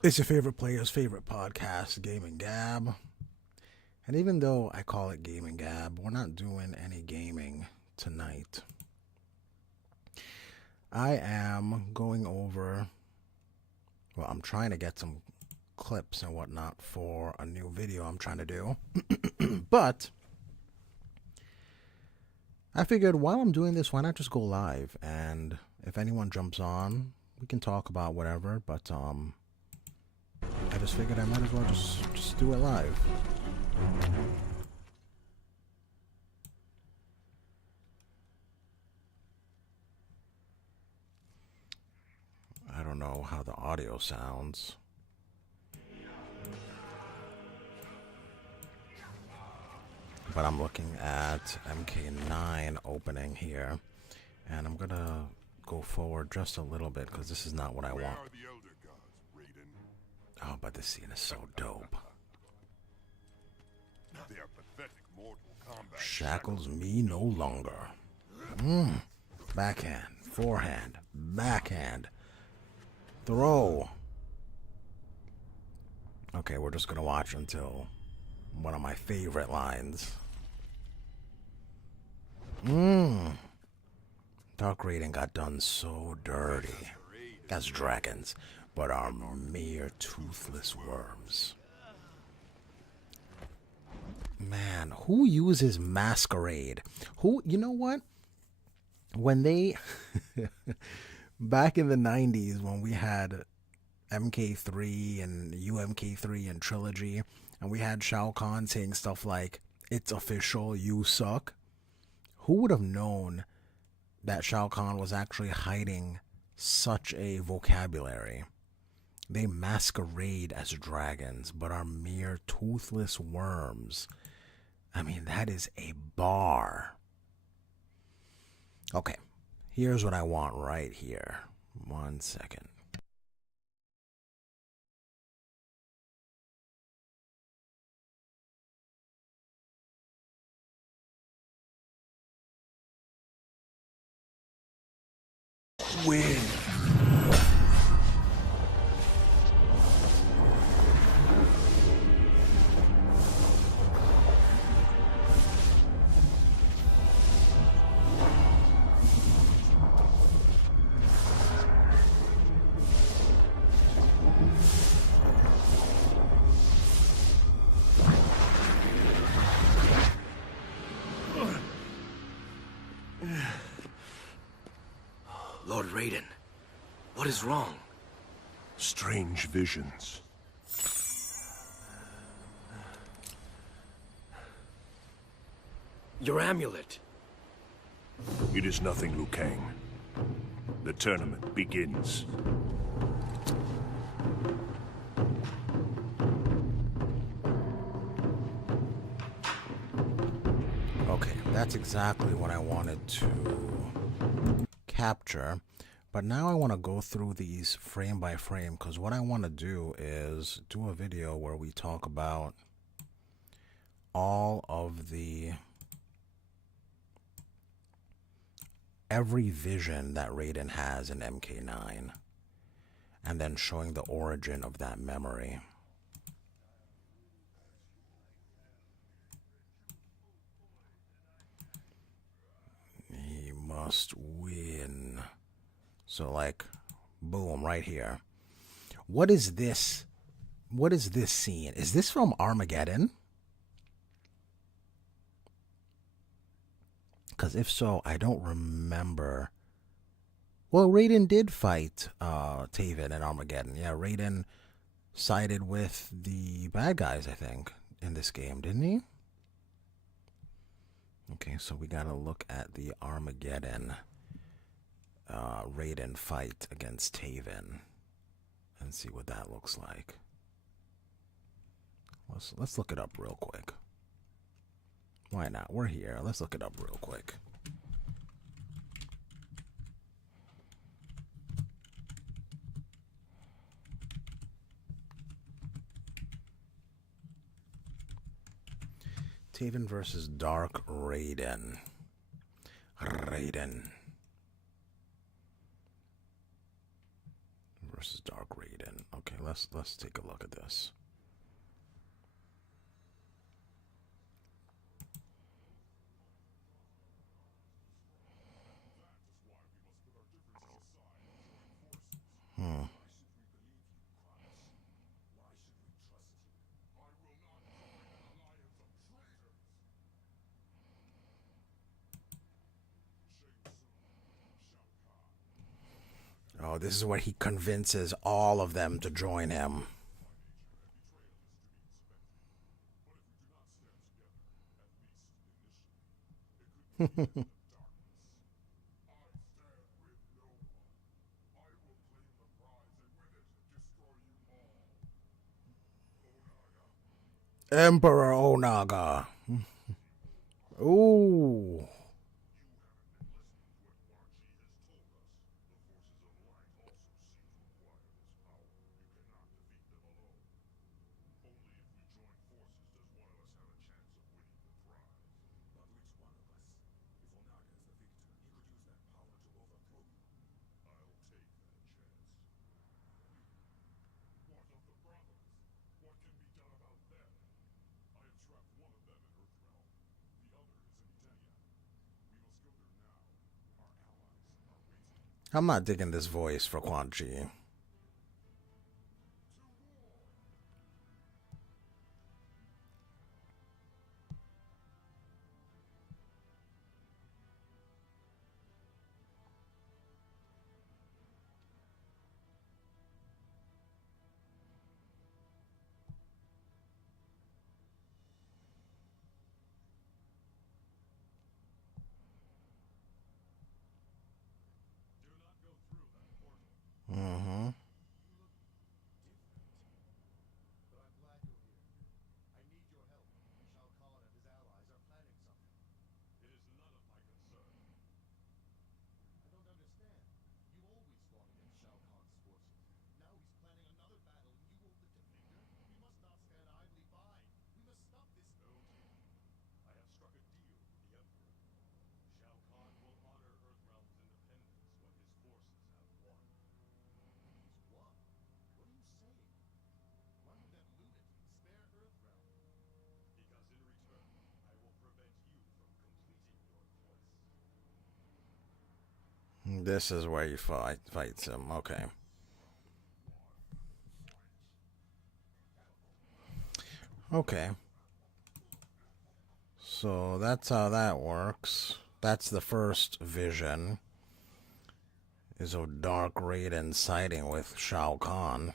It's your favorite player's favorite podcast, Gaming Gab. And even though I call it Gaming Gab, we're not doing any gaming tonight. I am going over, well, I'm trying to get some clips and whatnot for a new video I'm trying to do. But I figured while I'm doing this, why not just go live? And if anyone jumps on, we can talk about whatever. But I just figured I might as well just do it live. I don't know how the audio sounds. But I'm looking at MK9 opening here. And I'm going to go forward just a little bit because this is not what I want. Oh, but this scene is so dope. Shackles me no longer. Backhand, forehand, backhand, throw. Okay, we're just gonna watch until one of my favorite lines. Dark Raiden got done so dirty. As dragons, but are mere toothless worms. Man, who uses Masquerade? Who, you know what? When they, back in the 90s, when we had MK3 and UMK3 and Trilogy, and we had Shao Kahn saying stuff like, "It's official, you suck." Who would have known that Shao Kahn was actually hiding such a vocabulary? They masquerade as dragons, but are mere toothless worms. I mean, that is a bar. Okay, here's what I want right here. 1 second. Win. Lord Raiden, what is wrong? Strange visions. Your amulet. It is nothing, Liu Kang. The tournament begins. Okay, that's exactly what I wanted to capture. But now I want to go through these frame by frame because what I want to do is do a video where we talk about all of the every vision that Raiden has in MK9 and then showing the origin of that memory. He must win. So like, boom, right here. What is this? What is this scene? Is this from Armageddon? Because if so, I don't remember. Well, Raiden did fight Taven in Armageddon. Yeah, Raiden sided with the bad guys, I think, in this game, didn't he? Okay, so we gotta look at the Armageddon Raiden fight against Taven and see what that looks like. Let's look it up real quick. Why not? We're here. Let's look it up real quick. Taven versus Dark Raiden. Raiden versus Dark Raiden. Okay, let's take a look at this. Oh, this is where he convinces all of them to join him. Emperor Onaga. Ooh. I'm not digging this voice for Quan Chi. Mm-hmm. This is where you fights him. Okay. Okay. So that's how that works. That's the first vision. Is of Dark Raiden siding with Shao Kahn.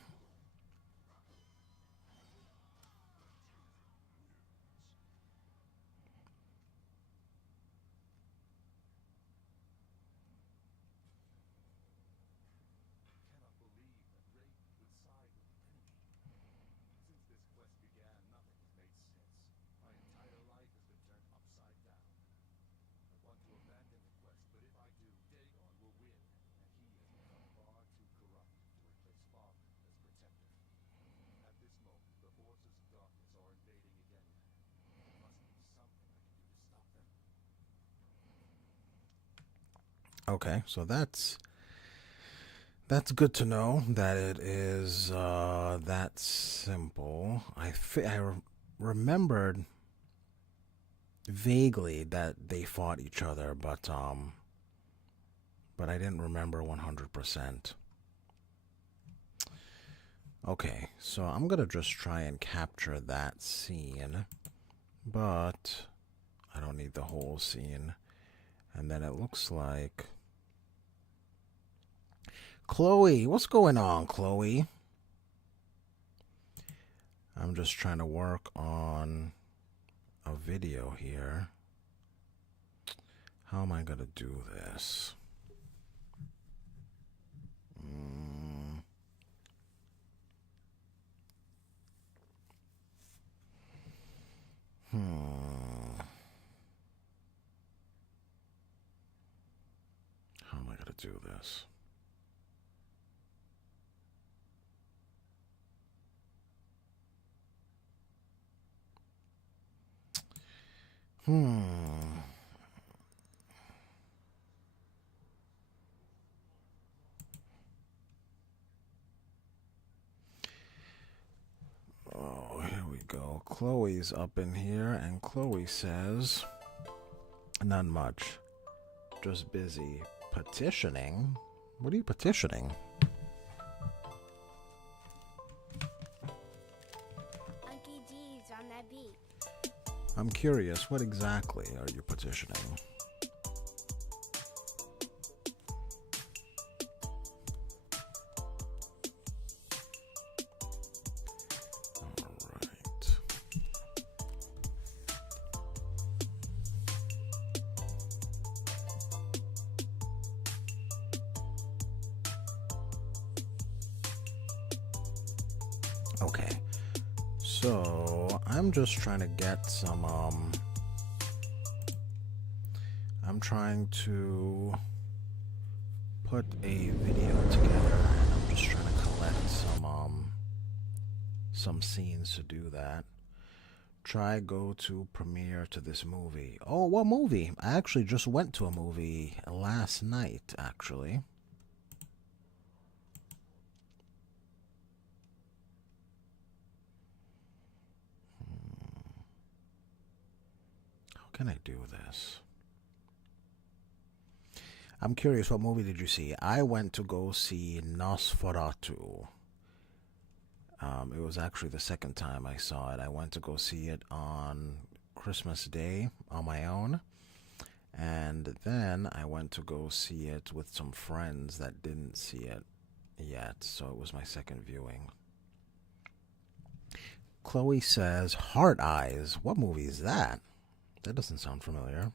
Okay, so that's good to know that it is that simple. Remembered vaguely that they fought each other, but I didn't remember 100%. Okay, so I'm gonna just try and capture that scene, but I don't need the whole scene. And then it looks like Chloe. What's going on, Chloe? I'm just trying to work on a video here. How am I gonna do this? How am I gonna do this? we go. Chloe's up in here, and Chloe says, "Not much. Just busy petitioning." What are you petitioning? Unky G's on that beat. I'm curious, what exactly are you petitioning? Okay, so I'm just trying to get some, I'm trying to put a video together, and I'm just trying to collect some scenes to do that. Try go to premiere to this movie. Oh, what movie? I actually just went to a movie last night, actually. How can I do this? I'm curious, what movie did you see? I went to go see Nosferatu. It was actually the second time I saw it. I went to go see it on Christmas Day on my own. And then I went to go see it with some friends that didn't see it yet. So it was my second viewing. Chloe says, Heart Eyes. What movie is that? That doesn't sound familiar.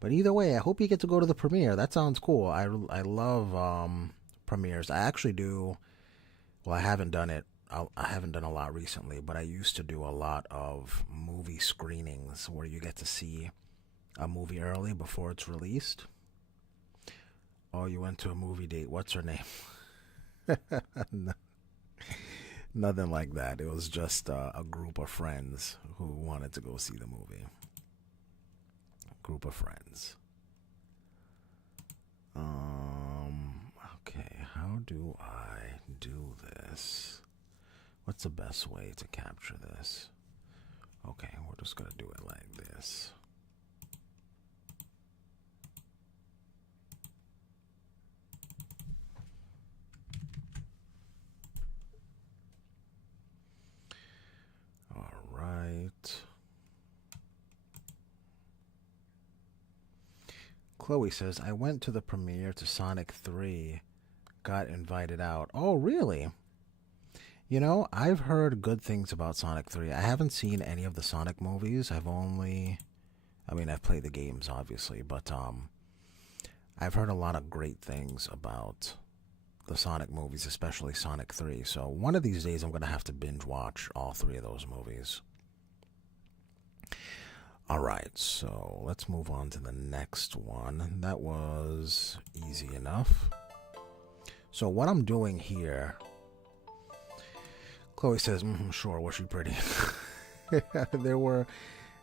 But either way, I hope you get to go to the premiere. That sounds cool. I love premieres. I actually do. Well, I haven't done it. I haven't done a lot recently, but I used to do a lot of movie screenings where you get to see a movie early before it's released. Oh, you went to a movie date. What's her name? No, nothing like that. It was just a group of friends who wanted to go see the movie. Group of friends. Okay, how do I do this? What's the best way to capture this? Okay, we're just gonna do it like this. All right. Chloe says, I went to the premiere to Sonic 3, got invited out. Oh, really? You know, I've heard good things about Sonic 3. I haven't seen any of the Sonic movies. I've played the games, obviously, but I've heard a lot of great things about the Sonic movies, especially Sonic 3. So one of these days I'm going to have to binge watch all three of those movies. All right, so let's move on to the next one. That was easy enough. So what I'm doing here, Chloe says, sure, was she pretty? There were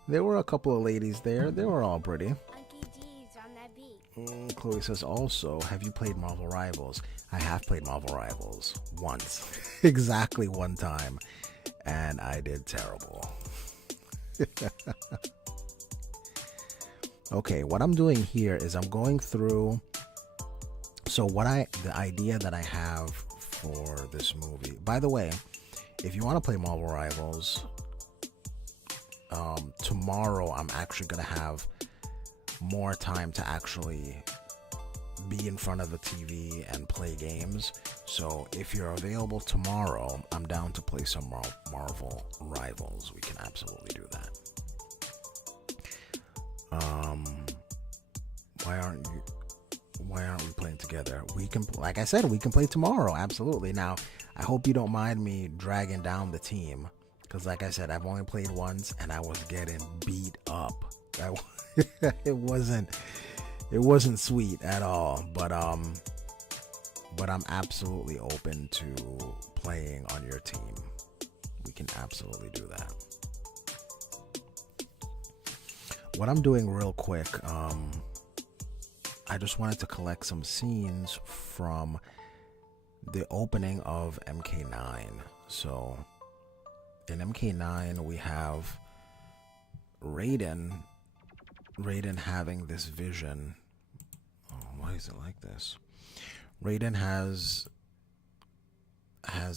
a couple of ladies there. They were all pretty. Unky G's on that beat. Chloe says, also, have you played Marvel Rivals? I have played Marvel Rivals once. Exactly one time. And I did terrible. Okay, what I'm doing here is I'm going through. So the idea that I have for this movie. By the way, if you want to play Marvel Rivals, tomorrow I'm actually going to have more time to actually be in front of the TV and play games. So if you're available tomorrow, I'm down to play some Marvel Rivals. We can absolutely do that. Why aren't we playing together? We can, like I said, we can play tomorrow. Absolutely. Now, I hope you don't mind me dragging down the team, because like I said, I've only played once and I was getting beat up. It wasn't sweet at all. But I'm absolutely open to playing on your team. We can absolutely do that. What I'm doing real quick, I just wanted to collect some scenes from the opening of MK9. So in MK9 we have Raiden having this vision. Oh, why is it like this? Raiden has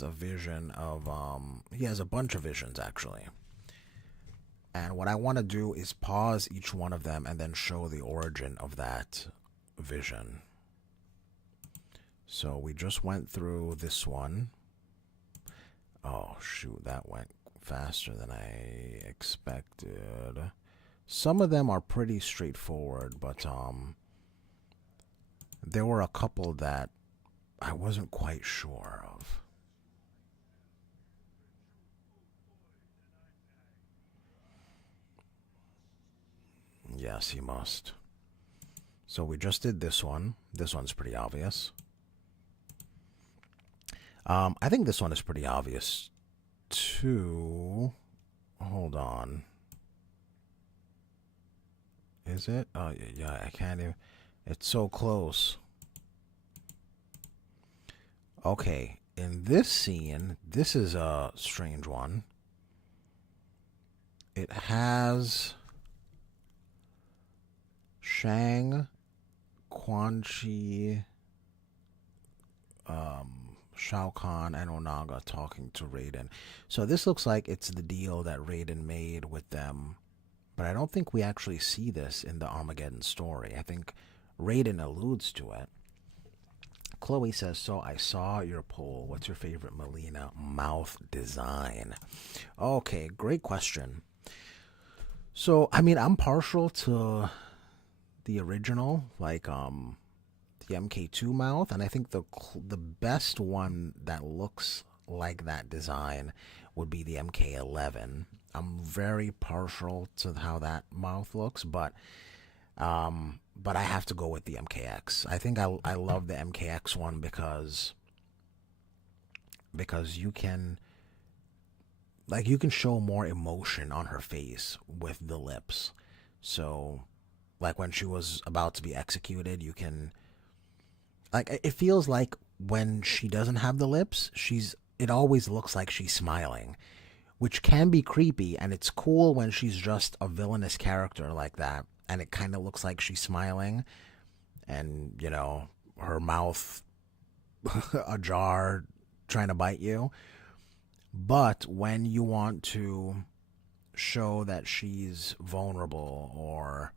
a vision of he has a bunch of visions actually. And what I want to do is pause each one of them and then show the origin of that vision. So we just went through this one. Oh shoot, that went faster than I expected. Some of them are pretty straightforward, but there were a couple that I wasn't quite sure of. Yes, he must. So we just did this one. This one's pretty obvious. I think this one is pretty obvious too. Hold on. Is it? Oh, yeah, I can't even. It's so close. Okay, in this scene, this is a strange one. It has Shang, Quan Chi, Shao Kahn, and Onaga talking to Raiden. So this looks like it's the deal that Raiden made with them, but I don't think we actually see this in the Armageddon story. I think Raiden alludes to it. Chloe says, so I saw your poll. What's your favorite Mileena mouth design? Okay, great question. So, I mean, I'm partial to the original, like the MK2 mouth, and I think the best one that looks like that design would be the MK11. I'm very partial to how that mouth looks, but I have to go with the MKX. I think I love the MKX one because you can show more emotion on her face with the lips. So like when she was about to be executed, you can, like, it feels like when she doesn't have the lips, it always looks like she's smiling, which can be creepy, and it's cool when she's just a villainous character like that and it kind of looks like she's smiling and, you know, her mouth ajar trying to bite you. But when you want to show that she's vulnerable or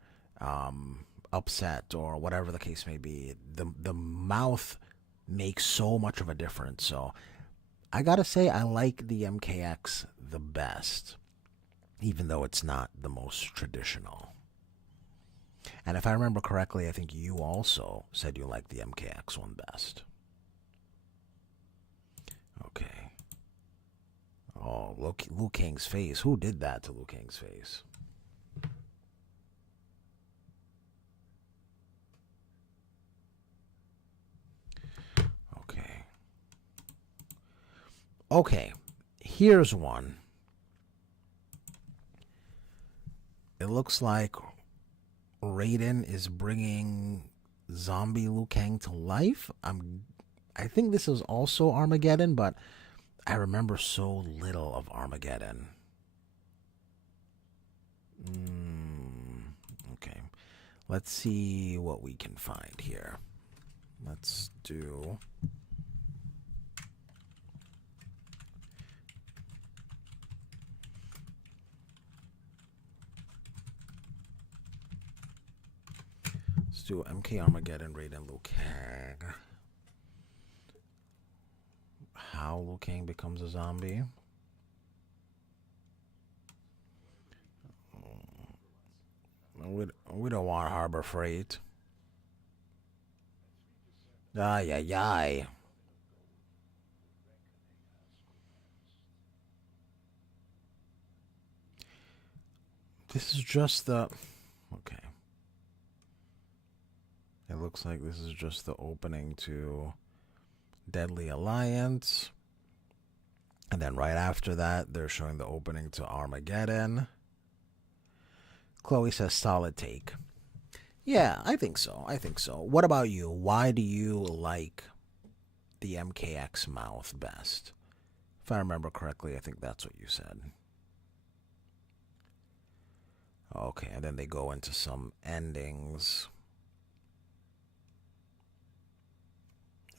upset or whatever the case may be, the mouth makes so much of a difference. So I gotta say, I like the MKX the best, even though it's not the most traditional. And if I remember correctly, I think you also said you liked the MKX one best. Okay. Oh, Liu Kang's face. Who did that to Liu Kang's face? Okay. Okay. Here's one. It looks like Raiden is bringing zombie Liu Kang to life. I think this is also Armageddon, but I remember so little of Armageddon. Okay. Let's see what we can find here. Let's do... Let's do MK Armageddon, Raiden, Liu Kang. How Liu Kang becomes a zombie. We don't want Harbor Freight. Ay, ay, ay. This is just the... Okay. It looks like this is just the opening to Deadly Alliance. And then right after that, they're showing the opening to Armageddon. Chloe says solid take. Yeah, I think so. I think so. What about you? Why do you like the MKX mouth best? If I remember correctly, I think that's what you said. Okay, and then they go into some endings.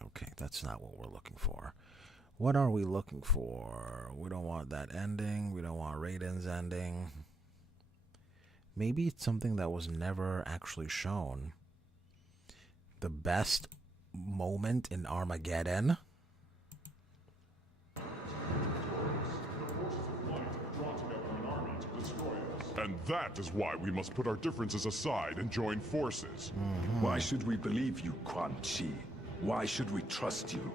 Okay, that's not what we're looking for. What are we looking for? We don't want that ending. We don't want Raiden's ending. Maybe it's something that was never actually shown. The best moment in Armageddon. And that is why we must put our differences aside and join forces. Why should we believe you, Quan Chi? Why should we trust you?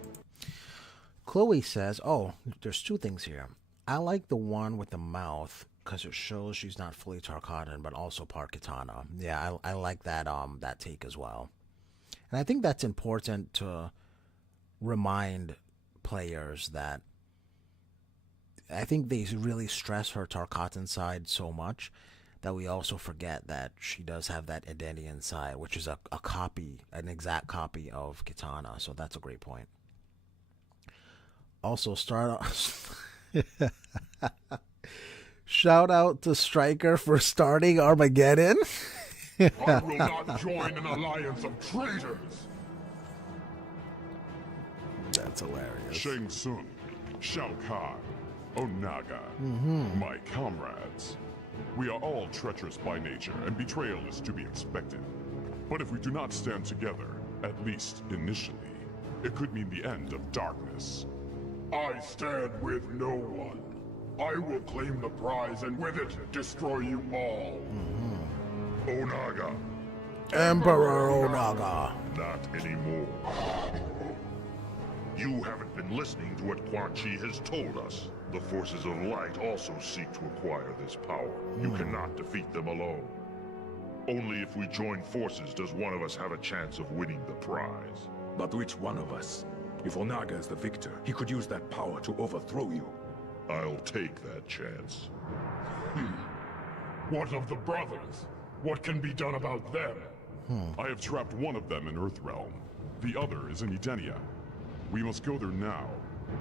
Chloe says, oh, there's two things here. I like the one with the mouth because it shows she's not fully Tarkatan, but also part Kitana. Yeah, I like that that take as well. And I think that's important to remind players that I think they really stress her Tarkatan side so much that we also forget that she does have that Edenian side, which is a copy, an exact copy of Kitana. So that's a great point. Also, shout out to Stryker for starting Armageddon. I will not join an alliance of traitors. That's hilarious. Shang Tsung, Shao Kahn, Onaga, my comrades. We are all treacherous by nature, and betrayal is to be expected. But if we do not stand together, at least initially, it could mean the end of darkness. I stand with no one. I will claim the prize and with it destroy you all. Onaga. Emperor Onaga. Not anymore. You haven't been listening to what Quan Chi has told us. The forces of light also seek to acquire this power. You cannot defeat them alone. Only if we join forces does one of us have a chance of winning the prize. But which one of us? If Onaga is the victor, he could use that power to overthrow you. I'll take that chance. What of the brothers? What can be done about them? I have trapped one of them in Earthrealm. The other is in Edenia. We must go there now.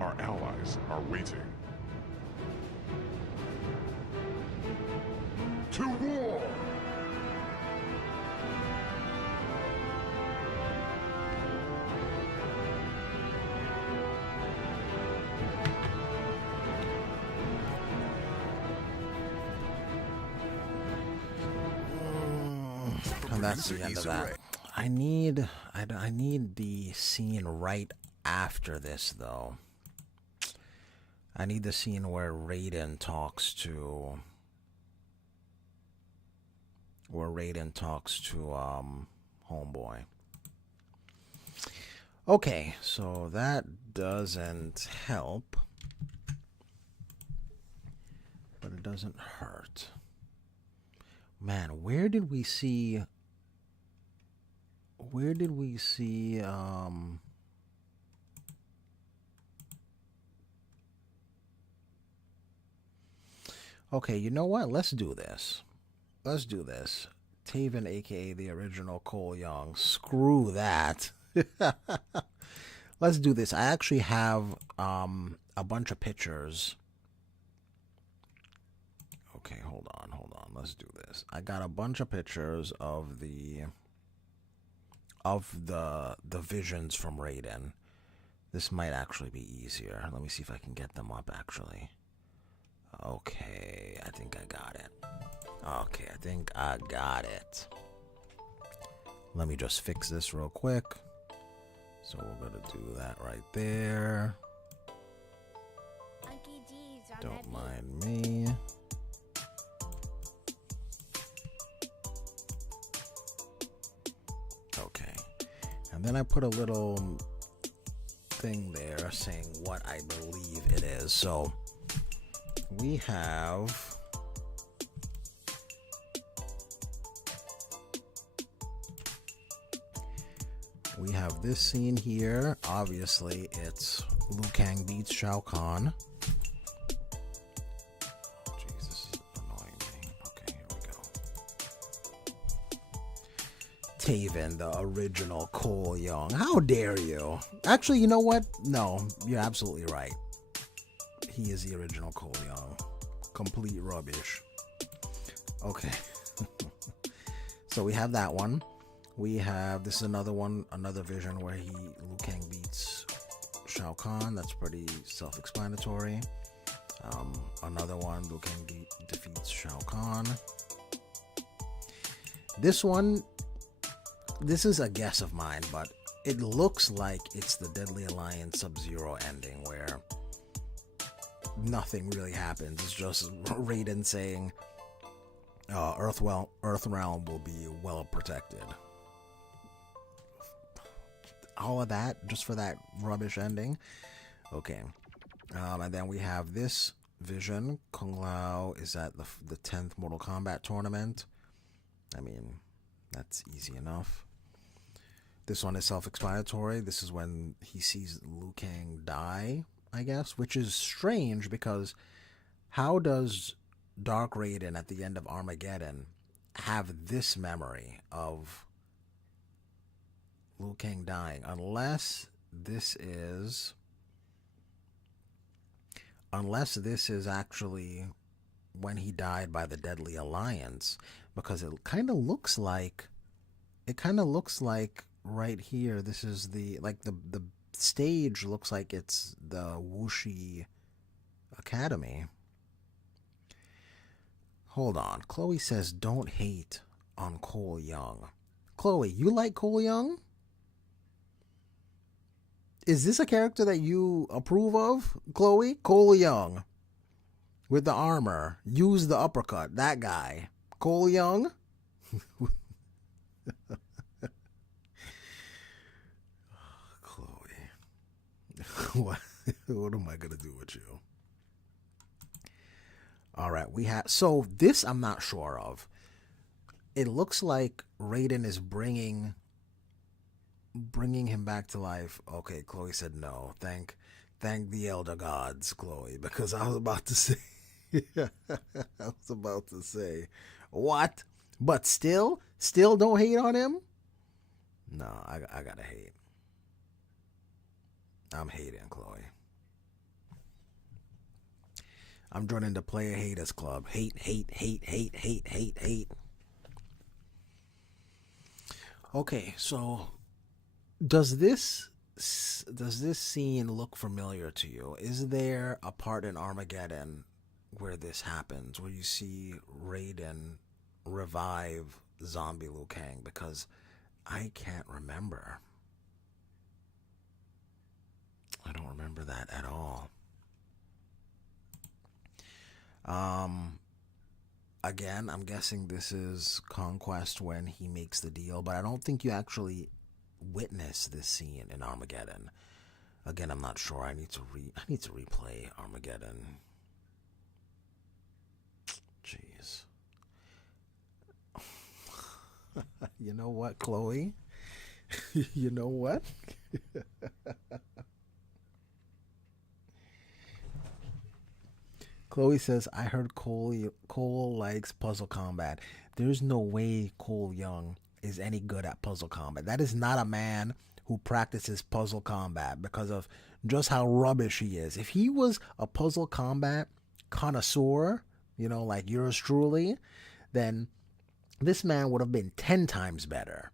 Our allies are waiting. To war! And that's the end of that. I need the scene right after this, though. I need the scene where Raiden talks to Homeboy. Okay, so that doesn't help, but it doesn't hurt. Man, where did we see okay, you know what? Let's do this. Taven, aka the original Cole Young. Screw that. Let's do this. I actually have a bunch of pictures. Okay, hold on. Let's do this. I got a bunch of pictures of the visions from Raiden. This might actually be easier. Let me see if I can get them up actually. Okay, I think I got it. Let me just fix this real quick. So we're gonna do that right there. Unky G's on Don't that mind me. Okay. And then I put a little thing there saying what I believe it is. So we have this scene here. Obviously, it's Liu Kang beats Shao Kahn. Jeez, this is annoying me. Okay, here we go. Taven, the original Cole Young. How dare you? Actually, you know what? No, you're absolutely right. he is the original Cole Young. Complete rubbish. Okay. So we have that one. We have, this is another one, another vision where Liu Kang beats Shao Kahn. That's pretty self-explanatory. Another one, Liu Kang defeats Shao Kahn. This one, this is a guess of mine, but it looks like it's the Deadly Alliance Sub-Zero ending where nothing really happens. It's just Raiden saying Earthrealm will be well protected. All of that just for that rubbish ending. Okay. And then we have this vision. Kung Lao is at the 10th Mortal Kombat tournament. I mean, that's easy enough. This one is self-explanatory. This is when he sees Liu Kang die, I guess, which is strange because how does Dark Raiden at the end of Armageddon have this memory of Liu Kang dying? Unless this is actually when he died by the Deadly Alliance, because it kind of looks like right here, this is the stage looks like it's the Wuxi Academy. Hold on. Chloe says don't hate on Cole Young. Chloe, you like Cole Young? Is this a character that you approve of, Chloe? Cole Young. With the armor. Use the uppercut. That guy. Cole Young? Chloe. What am I going to do with you? All right, we have, so this I'm not sure of. It looks like Raiden is bringing him back to life. Okay, Chloe said no. Thank the elder gods, Chloe, because I was about to say, what? But still don't hate on him? No, I gotta hate. I'm hating, Chloe. I'm joining the Player Haters Club. Hate. Okay, so does this scene look familiar to you? Is there a part in Armageddon where this happens, where you see Raiden revive zombie Liu Kang? Because I can't remember. I don't remember that at all. Again, I'm guessing this is Conquest when he makes the deal, but I don't think you actually witness this scene in Armageddon. Again, I'm not sure. I need to replay Armageddon. Jeez. You know what, Chloe? You know what? Chloe says, I heard Cole likes puzzle combat. There's no way Cole Young is any good at puzzle combat. That is not a man who practices puzzle combat because of just how rubbish he is. If he was a puzzle combat connoisseur, like yours truly, then this man would have been 10 times better.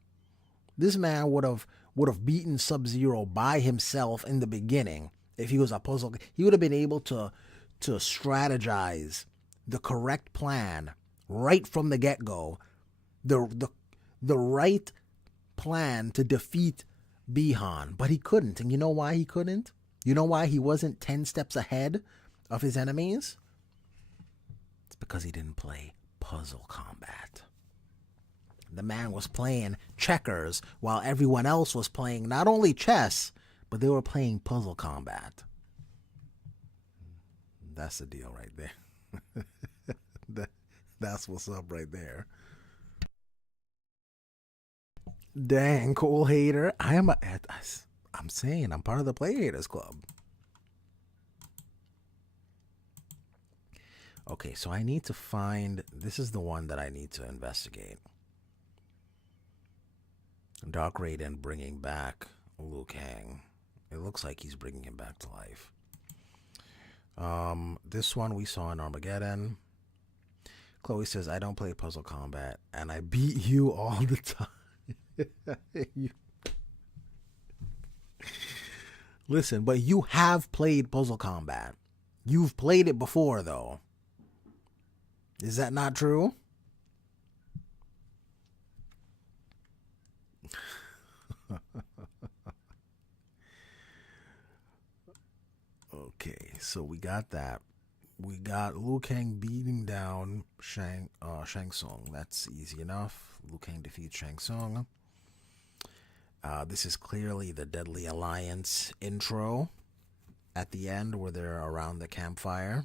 This man would have beaten Sub-Zero by himself in the beginning. If he was a puzzle, he would have been able to strategize the correct plan right from the get-go, the right plan to defeat Bihan, but he couldn't. And you know why he couldn't? You know why he wasn't 10 steps ahead of his enemies? It's because he didn't play puzzle combat. The man was playing checkers while everyone else was playing not only chess, but they were playing puzzle combat. That's the deal right there. That's what's up right there. Dang, Cole hater. I'm saying I'm part of the Play Haters Club. Okay, so I need to find, this is the one that I need to investigate. Dark Raiden bringing back Liu Kang. It looks like he's bringing him back to life. This one we saw in Armageddon. Chloe says, I don't play Puzzle Combat, and I beat you all the time. Listen, but you have played Puzzle Combat. You've played it before, though. Is that not true? Okay, so we got that. We got Liu Kang beating down Shang Tsung. That's easy enough. Liu Kang defeats Shang Tsung. This is clearly the Deadly Alliance intro at the end where they're around the campfire.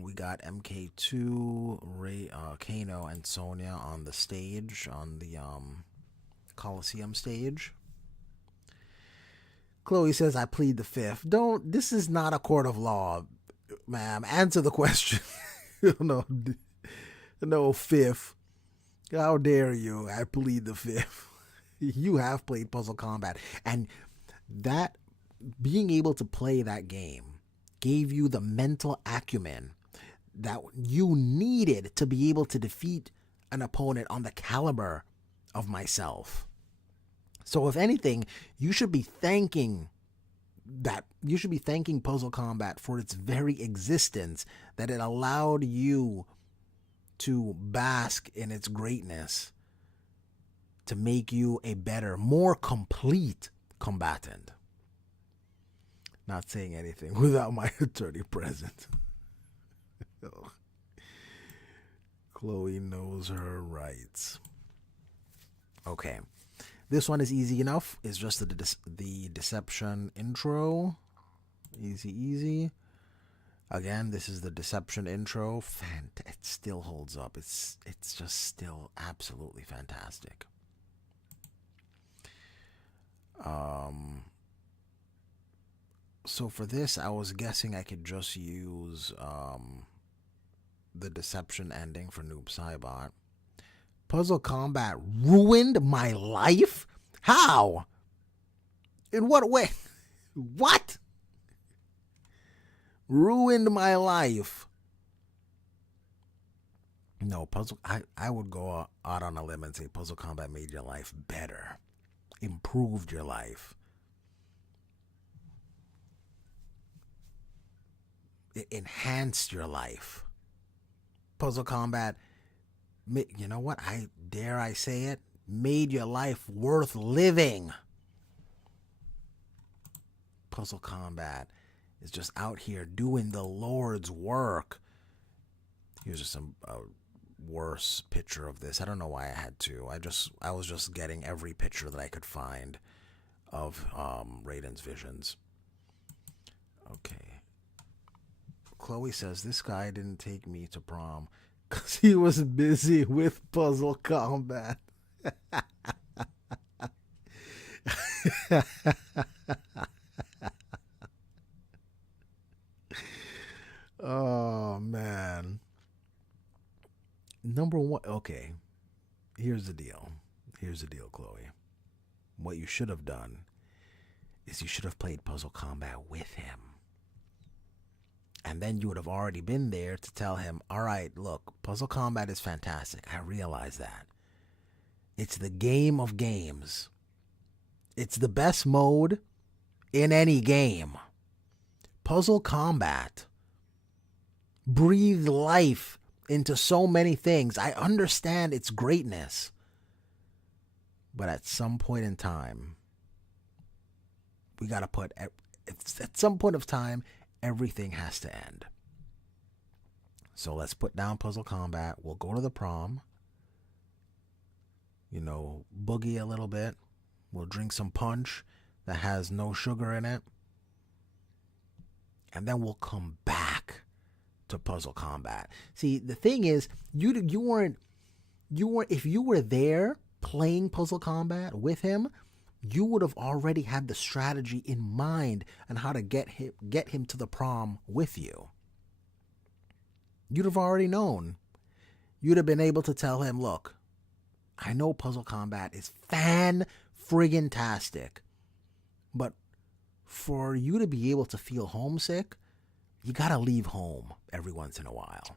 We got MK2, Ray, Kano, and Sonya on the stage, on the Coliseum stage. Chloe says, I plead the fifth. This is not a court of law, ma'am. Answer the question. No fifth. How dare you? I plead the fifth. You have played Puzzle Combat. And that, being able to play that game gave you the mental acumen that you needed to be able to defeat an opponent on the caliber of myself. So if anything, you should be thanking Puzzle Combat for its very existence, that it allowed you to bask in its greatness, to make you a better, more complete combatant. Not saying anything without my attorney present. Chloe knows her rights. Okay. This one is easy enough. It's just the Deception intro. Easy. Again, this is the Deception intro. It still holds up. It's just still absolutely fantastic. So for this, I was guessing I could just use the Deception ending for Noob Saibot. Puzzle Combat ruined my life? How? In what way? What? Ruined my life. No, I would go out on a limb and say Puzzle Combat made your life better. Improved your life. It enhanced your life. Puzzle Combat, you know what? Dare I say it? Made your life worth living. Puzzle Combat is just out here doing the Lord's work. Here's just some worse picture of this. I don't know why I had to. I was just getting every picture that I could find of Raiden's visions. Okay. Chloe says, this guy didn't take me to prom because he was busy with Puzzle Combat. Oh, man. Number one. Okay. Here's the deal, Chloe. What you should have done is you should have played Puzzle Combat with him. And then you would have already been there to tell him, all right, look, Puzzle Combat is fantastic. I realize that. It's the game of games. It's the best mode in any game. Puzzle Combat breathed life into so many things. I understand its greatness. But at some point in time, we got to put, at some point of time, everything has to end. So let's put down Puzzle Combat. We'll go to the prom. Boogie a little bit. We'll drink some punch that has no sugar in it. And then we'll come back to Puzzle Combat. See, the thing is, you weren't, if you were there playing Puzzle Combat with him, you would have already had the strategy in mind on how to get him to the prom with you. You'd have already known. You'd have been able to tell him, look, I know Puzzle Combat is fan-friggin-tastic, but for you to be able to feel homesick, you gotta leave home every once in a while.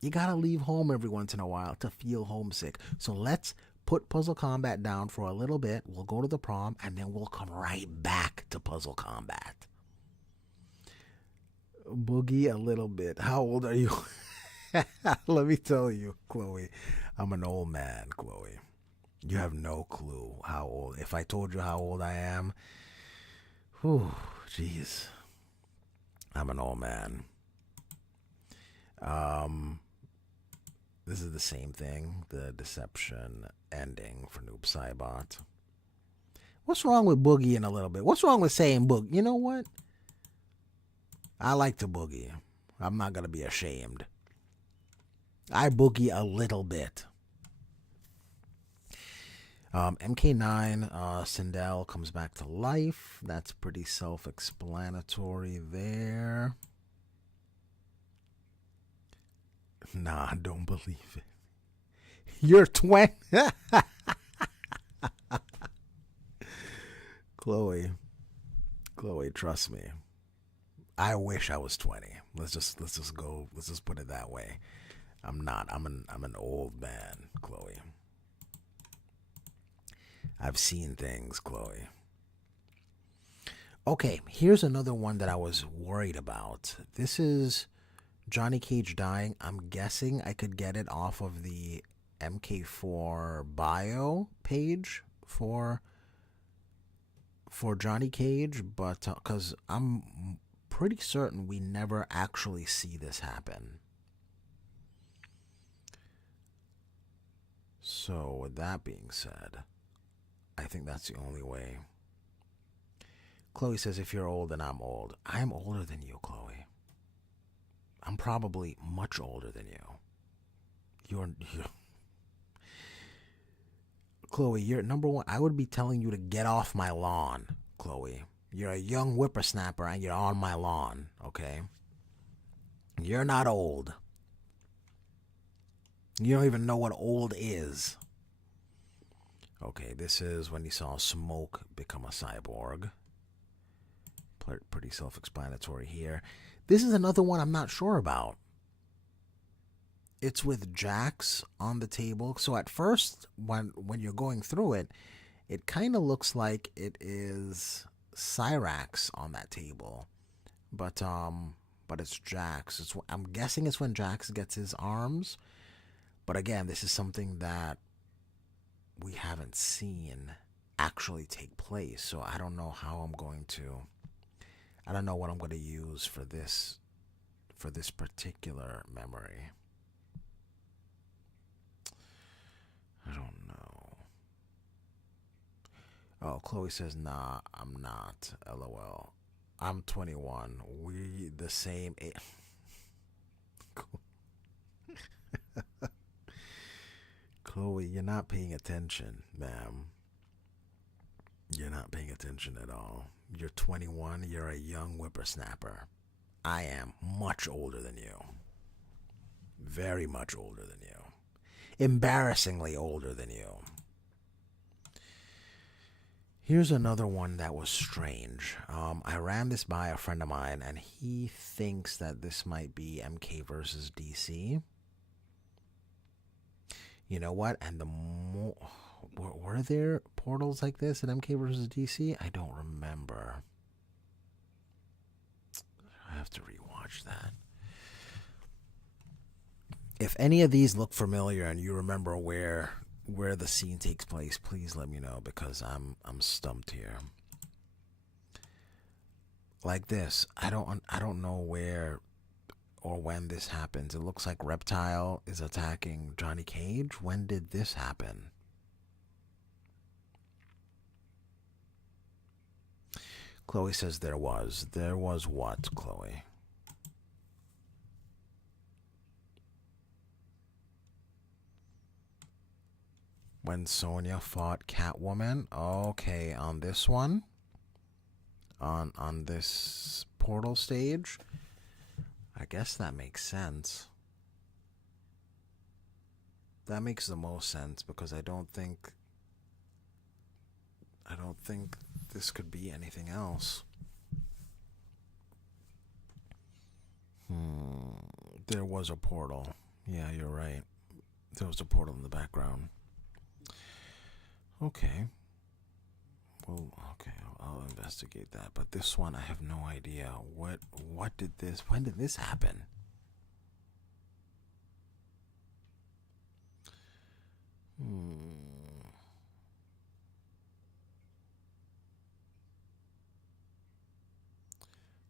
You gotta leave home every once in a while to feel homesick. So let's put Puzzle Combat down for a little bit. We'll go to the prom, and then we'll come right back to Puzzle Combat. Boogie, a little bit. How old are you? Let me tell you, Chloe, I'm an old man, Chloe. You have no clue how old. If I told you how old I am, whew, jeez. I'm an old man. This is the same thing, the deception ending for Noob Saibot. What's wrong with boogieing a little bit? What's wrong with saying boog? You know what? I like to boogie. I'm not going to be ashamed. I boogie a little bit. MK9, Sindel comes back to life. That's pretty self-explanatory there. Nah, don't believe it. You're 20. Chloe, trust me. I wish I was 20. Let's just put it that way. I'm not. I'm an old man, Chloe. I've seen things, Chloe. Okay, here's another one that I was worried about. This is Johnny Cage dying. I'm guessing I could get it off of the MK4 bio page for Johnny Cage, but because I'm pretty certain we never actually see this happen. So with that being said, I think that's the only way. Chloe says, if you're old, then I'm old. I am older than you, Chloe. I'm probably much older than you. You're Chloe, you're number one. I would be telling you to get off my lawn, Chloe. You're a young whippersnapper and you're on my lawn, okay? You're not old. You don't even know what old is. Okay, this is when he saw Smoke become a cyborg. Pretty self-explanatory here. This is another one I'm not sure about. It's with Jax on the table. So at first, when you're going through it, it kind of looks like it is Cyrax on that table. But it's Jax. I'm guessing it's when Jax gets his arms. But again, this is something that we haven't seen actually take place. So I don't know how I'm going to... I don't know what I'm going to use for this particular memory. I don't know. Oh, Chloe says, nah, I'm not. LOL. I'm 21. We the same age. Chloe, you're not paying attention, ma'am. You're not paying attention at all. You're 21. You're a young whippersnapper. I am much older than you. Very much older than you. Embarrassingly older than you. Here's another one that was strange. I ran this by a friend of mine, and he thinks that this might be MK versus DC. You know what? And were there portals like this in MK versus DC? I don't remember. I have to rewatch that. If any of these look familiar and you remember where the scene takes place, please let me know, because I'm stumped here. Like this, I don't know where or when this happens. It looks like Reptile is attacking Johnny Cage. When did this happen? Chloe says there was. There was what, Chloe? When Sonya fought Catwoman. Okay, on this one. On this portal stage. I guess that makes sense. That makes the most sense, because I don't think this could be anything else. There was a portal. Yeah, you're right. There was a portal in the background. Okay. Well, okay, I'll investigate that. But this one, I have no idea. When did this happen?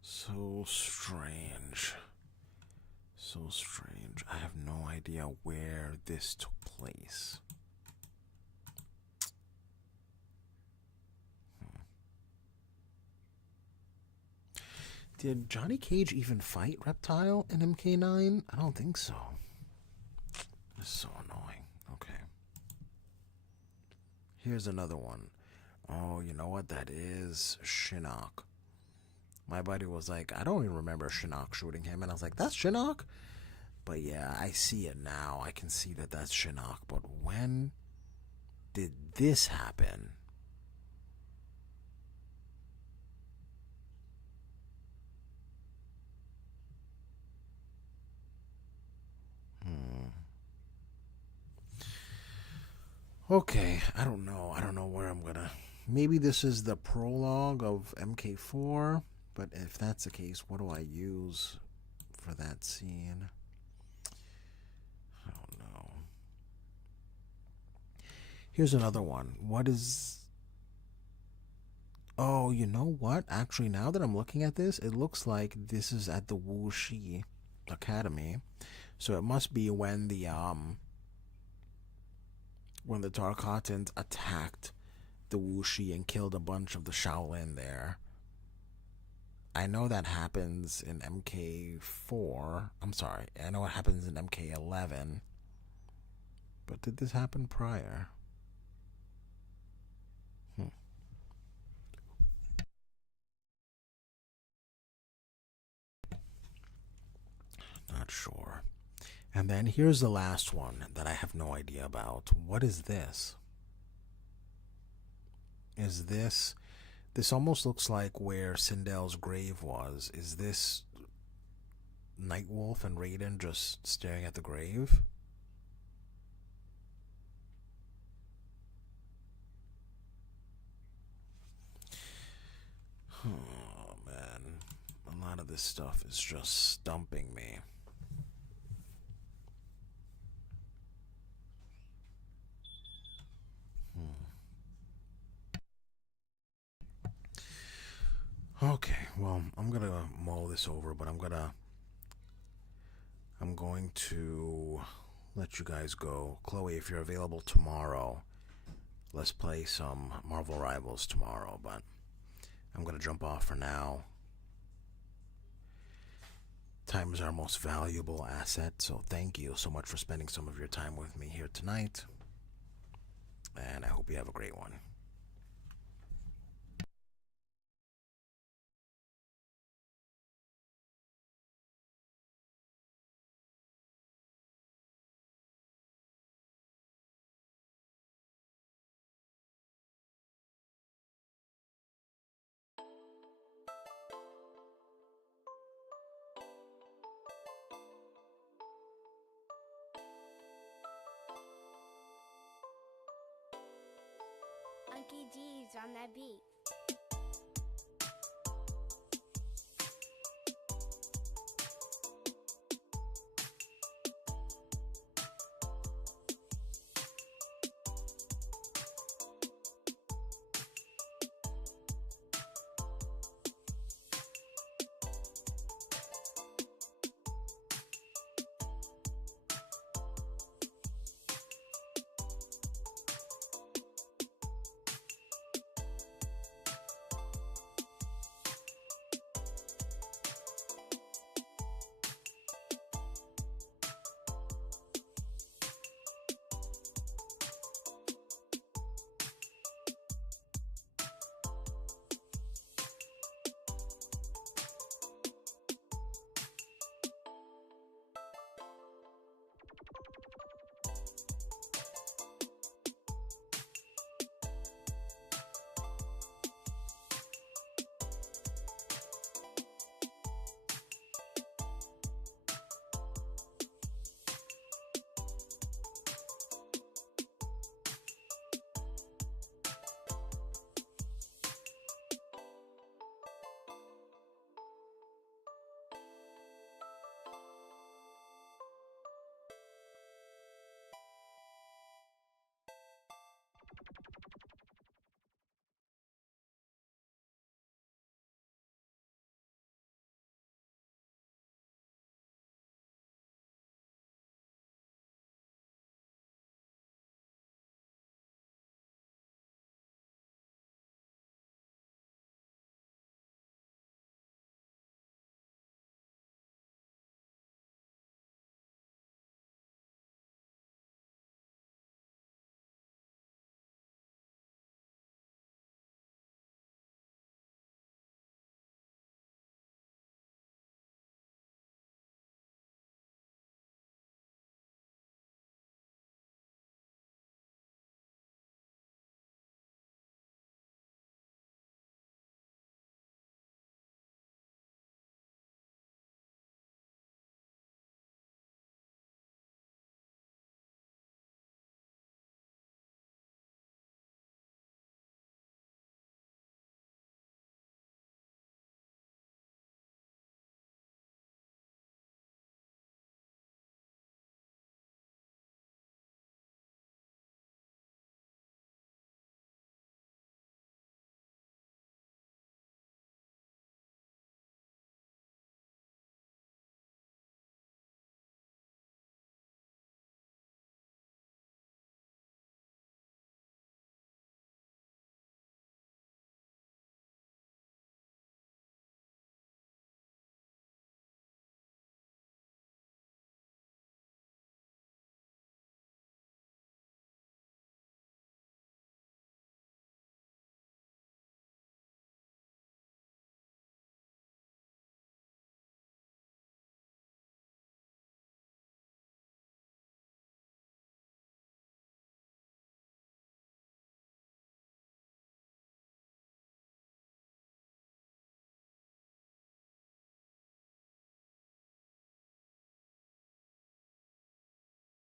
So strange. So strange. I have no idea where this took place. Did Johnny Cage even fight Reptile in MK9? I don't think so. It's so annoying. Okay. Here's another one. Oh, you know what that is? Shinnok. My buddy was like, I don't even remember Shinnok shooting him. And I was like, that's Shinnok? But yeah, I see it now. I can see that that's Shinnok. But when did this happen? Okay, I don't know. I don't know where I'm gonna. Maybe this is the prologue of MK4. But if that's the case, what do I use for that scene? I don't know. Here's another one. What is... Oh, you know what? Actually, now that I'm looking at this, it looks like this is at the Wuxi Academy. So it must be when the Tarkatans attacked the Wuxi and killed a bunch of the Shaolin there. I know that happens in MK4. I'm sorry. I know it happens in MK11. But did this happen prior? Not sure. And then here's the last one that I have no idea about. What is this? Is this... This almost looks like where Sindel's grave was. Is this Nightwolf and Raiden just staring at the grave? Oh, man. A lot of this stuff is just stumping me. Okay, well, I'm gonna mull this over, but I'm going to let you guys go. Chloe, if you're available tomorrow, let's play some Marvel Rivals tomorrow, but I'm gonna jump off for now. Time is our most valuable asset, so thank you so much for spending some of your time with me here tonight, and I hope you have a great one. Unky G's on that beat.